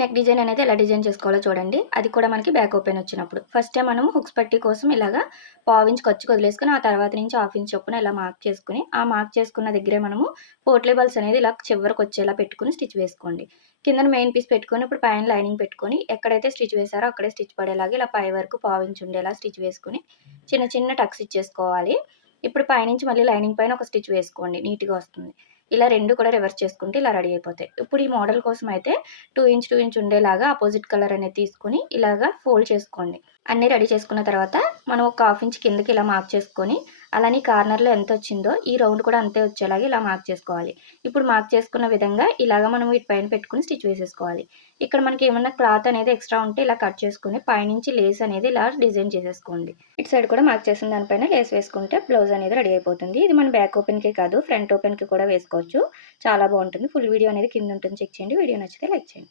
Neck design అనేది ఎలా design చేసుకోవాలో చూడండి. అది కూడా మనకి బ్యాక్ ఓపెన్ వచ్చినప్పుడు. ఫస్టే మనము హుక్స్ పట్టీ కోసం ఇలాగా పావించి ఖర్చుకు వదిలేసుకొని ఆ తర్వాత నుంచి హాఫ్ ఇంచ్ చొప్పున ఇలా మార్క్ చేసుకొని, ఆ మార్క్ చేసుకున్న దగ్గరే మనము పోట్లీ బాల్స్ అనేది ఇలా చివరికి వచ్చేలా పెట్టుకొని స్టిచ్ వేసుకోండి. కిందన మెయిన్ పీస్ పెట్టుకొని ఇప్పుడు పైన లైనింగ్ పెట్టుకొని ఎక్కడైతే స్టిచ్ వేసారో అక్కడే స్టిచ్ పడేలాగా ఇలా పై వరకు పావించి ఉండేలా స్టిచ్ వేసుకొని చిన్న చిన్న టక్స్ ఇచ్చేసుకోవాలి. ఇప్పుడు పైనుంచి మళ్ళీ లైనింగ్ పైన ఒక స్టిచ్ వేసుకోండి. నీట్‌గా వస్తుంది. ఇలా 2 కూడా రివర్స్ చేసుకుంటే ఇలా రెడీ అయిపోతాయి. ఇప్పుడు ఈ మోడల్ కోసం అయితే 2 ఇంచ్, 2 ఇంచ్ ఉండేలాగా అపోజిట్ కలర్ అనేది తీసుకొని ఇలాగా ఫోల్డ్ చేసుకోండి. అన్నీ రెడీ చేసుకున్న తర్వాత మనం ఒక హాఫ్ ఇంచ్ కిందకి ఇలా మార్క్ చేసుకొని, అలానే కార్నర్‌లో ఎంతొచ్చిందో ఈ రౌండ్ కూడా అంతే వచ్చేలాగా ఇలా మార్క్ చేసుకోవాలి. ఇప్పుడు మార్క్ చేసుకున్న విధంగా ఇలాగ మనం వీటి పైన పెట్టుకొని స్టిచ్ వేసేసుకోవాలి. ఇక్కడ మనకి ఏమన్నా క్లాత్ అనేది ఎక్స్ట్రా ఉంటే ఇలా కట్ చేసుకొని పైనుంచి లేస్ అనేది ఇలా డిజైన్ చేసేసుకోండి. ఇటు సైడ్ కూడా మార్క్ చేసిన దానిపైన లేస్ వేసుకుంటే బ్లౌజ్ అనేది రెడీ అయిపోతుంది. ఇది మన బ్యాక్ ఓపెన్‌కే కాదు ఫ్రంట్ ఓపెన్‌కి కూడా వేసుకోవచ్చు. చాలా బాగుంటుంది. ఫుల్ వీడియో అనేది కింద ఉంటుంది. చెక్ చేయండి. వీడియో నచ్చితే లైక్ చేయండి.